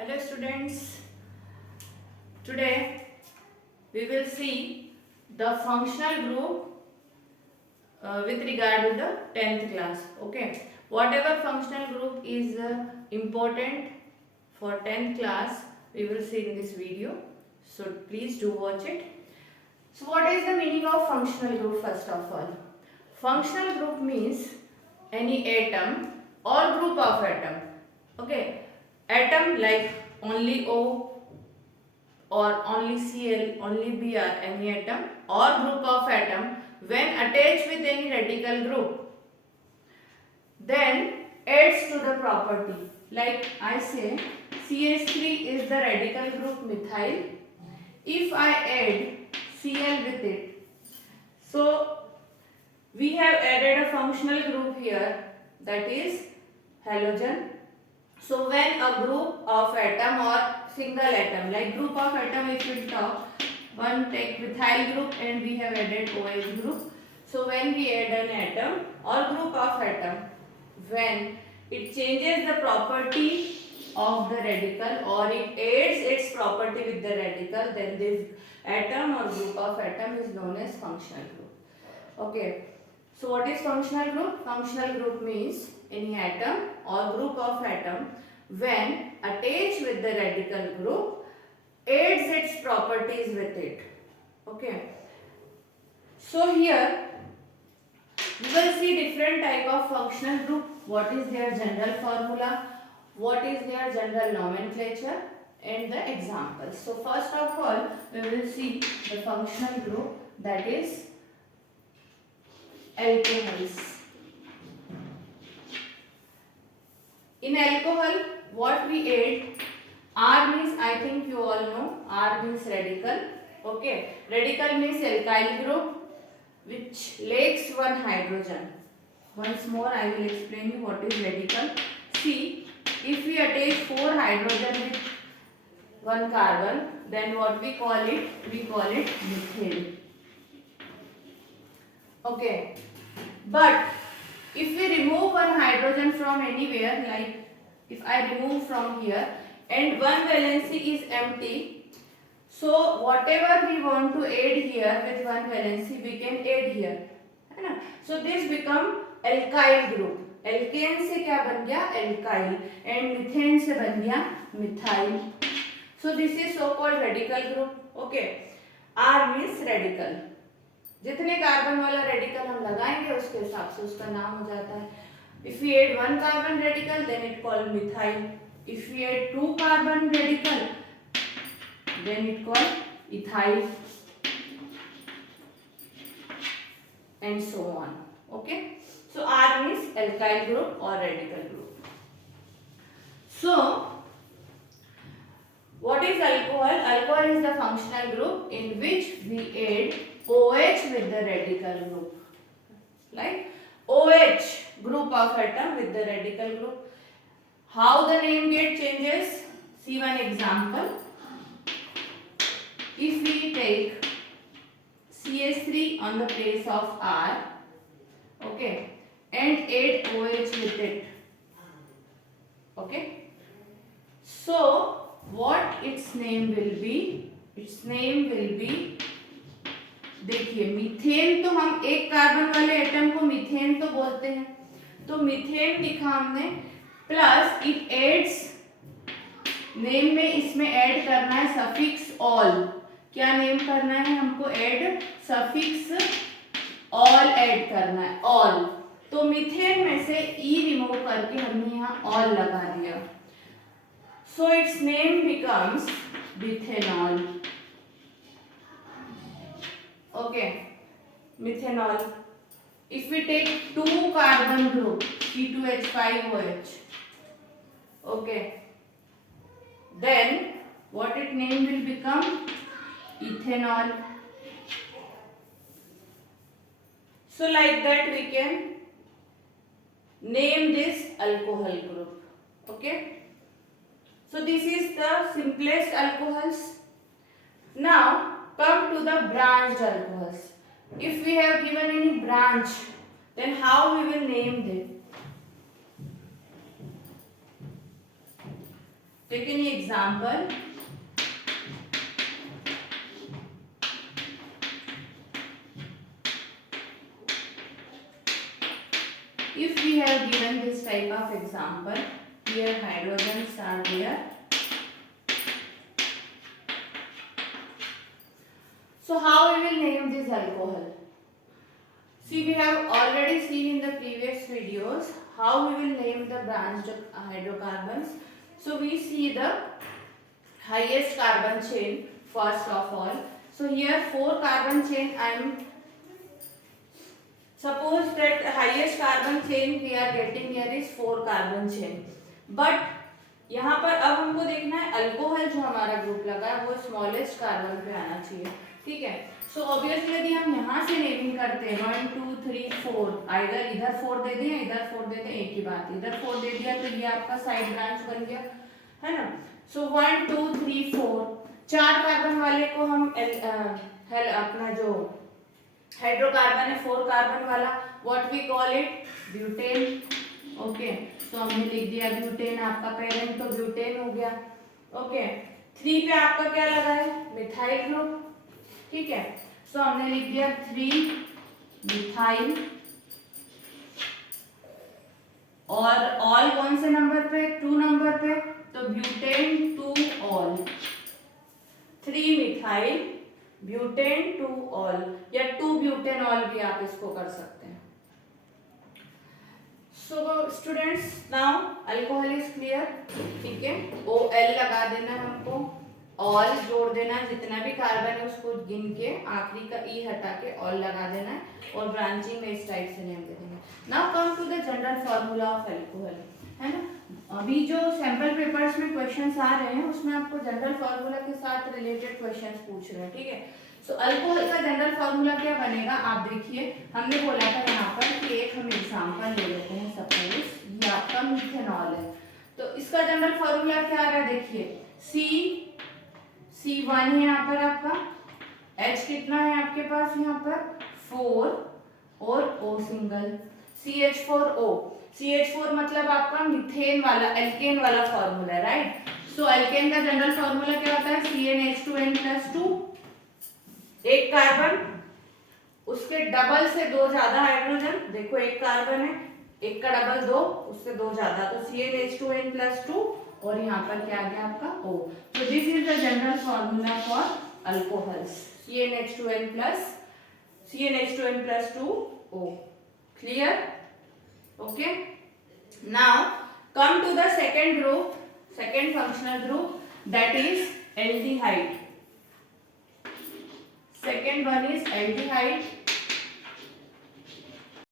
Hello students, today we will see the functional group with regard to the 10th class. Okay, whatever functional group is important for 10th class we will see in this video. So please do watch it. So what is the meaning of functional group first of all? Functional group means any atom or group of atom. Okay, atom like only O or only Cl, only Br, any atom or group of atom when attached with any radical group then adds to the property. Like I say CH3 is the radical group methyl. If I add Cl with it, so we have added a functional group here, that is halogen. So when a group of atom or single atom, like group of atom if we talk, one take methyl group and we have added OH group. So when we add an atom or group of atom, when it changes the property of the radical or it adds its property with the radical, then this atom or group of atom is known as functional group. Okay. So what is functional group? Functional group means any atom or group of atom when attached with the radical group adds its properties with it. Okay. So here we will see different type of functional group. What is their general formula? What is their general nomenclature? And the examples. So first of all we will see the functional group, that is alcohols. In alcohol, what we add? R means, I think you all know, R means radical. Okay, radical means alkyl group which lacks one hydrogen. Once more I will explain you what is radical. See, if we attach 4 hydrogen with one carbon, then what we call it? We call it methyl. Okay, but if we remove one hydrogen from anywhere, like if I remove from here and one valency is empty, so whatever we want to add here with one valency we can add here, है ना? So this become alkyl group. Alkane से क्या बन गया? Alkyl, and methane से बन गया methyl. So this is so called radical group. Okay, R means radical. जितने कार्बन वाला रेडिकल हम लगाएंगे उसके हिसाब से उसका नाम हो जाता है. If we add one carbon radical, then it called methyl. If we add 2 carbon radical, then it called ethyl, and so on. Okay. So R means alkyl group or radical group. So what is alcohol? Alcohol is the functional group in which we add OH with the radical group. Like OH group of atom with the radical group. How the name get changes? See one example. If we take CH3 on the place of R, okay, and add OH with it, okay, so what its name will be? Its name will be, देखिए methane तो हम एक carbon वाले atom को methane तो बोलते हैं, तो मीथेन लिखा हमने प्लस इट एड्स, नेम में इसमें ऐड करना है सफिक्स ऑल. क्या नेम करना है हमको? ऐड सफिक्स ऑल ऐड करना है, ऑल. तो मीथेन में से ई रिमूव करके हमने यहाँ ऑल लगा दिया. So its name becomes methanol. Okay, methanol. If we take 2 carbon group C2H5OH, okay, then what its name will become? Ethanol. So like that we can name this alcohol group. Okay. So this is the simplest alcohols. Now come to the branched alcohols. If we have given any branch, then how we will name them? Take any example. If we have given this type of example, here hydrogens are there. So how we will name this alcohol? See, we have already seen in the previous videos how we will name the branched hydrocarbons. So we see the highest carbon chain first of all. So here 4 carbon chain I am. Suppose that the highest carbon chain we are getting here is 4 carbon chain. But यहाँ पर अब हमको देखना है alcohol जो हमारा group लगा है वो स्मॉलेस्ट कार्बन पे आना चाहिए, ठीक है। सो ऑब्वियसली यदि हम यहाँ से नेमिंग करते हैं 1 2 3 4, आइदर इधर 4 दे दिया इधर 4 दे दें, एक ही बात, इधर 4 दे दिया तो ये आपका साइड ब्रांच बन गया, है ना। सो 1 2 3 4, 4 कार्बन वाले को हम अपना जो हाइड्रोकार्बन है 4 कार्बन वाला, what we call it butane. Okay, तो हमने लिख दिया ब्यूटेन, आपका पेरेंट तो ब्यूटेन हो गया। ओके, 3 पे आपका क्या लगा है मिथाइल ग्रुप, ठीक है। सो हमने लिख दिया 3 मिथाइल, और ऑल कौन से नंबर पे 2 नंबर पे, तो butane 2 all, 3 methyl butane 2 all, या 2 ब्यूटेन ऑल भी आप इसको कर सकते हैं। So students now alcohol is clear, ठीक है। OL लगा देना है हमको, ऑल जोड़ देना है, जितना भी कार्बन है उसको गिन के आखिरी का ई हटा के ऑल लगा देना है, और ब्रांचिंग में इस टाइप से नेम दे देंगे। Now come to the general formula of alcohol, है ना। अभी जो सैंपल पेपर्स में क्वेश्चंस आ रहे हैं उसमें आपको जनरल फॉर्मूला के साथ रिलेटेड क्वेश्चंस पूछ रहे हैं, ठीक है। सो अल्कोहल का जनरल फॉर्मूला क्या बनेगा, आप देखिए, हमने बोला था यहाँ पर कि एक हम एग्जांपल ले लेते हैं, सपोज ये आपका मिथेनॉल है, तो इसका जनरल फॉर्मूला क्या आ रहा है, देखिए C1 है यहाँ पर आपका, H कितना है आपके पास यहाँ पर 4, और O सिंगल, CH4O, CH4 मतलब आपका मीथेन वाला एल्केन वाला फॉर्मूला है, राइट। सो एल्केन का जनरल फॉर्मूला क्या होता है, CnH2n+2, एक कार्बन उसके डबल से 2 ज्यादा हाइड्रोजन, देखो एक कार्बन है, एक का डबल 2, उससे 2 ज्यादा, तो CnH2n+2, और यहाँ पर क्या आ गया आपका O। तो this is the general formula for alcohols, CnH2n+2O, clear. Okay, now come to the second group, second functional group, that is aldehyde. Second one is aldehyde.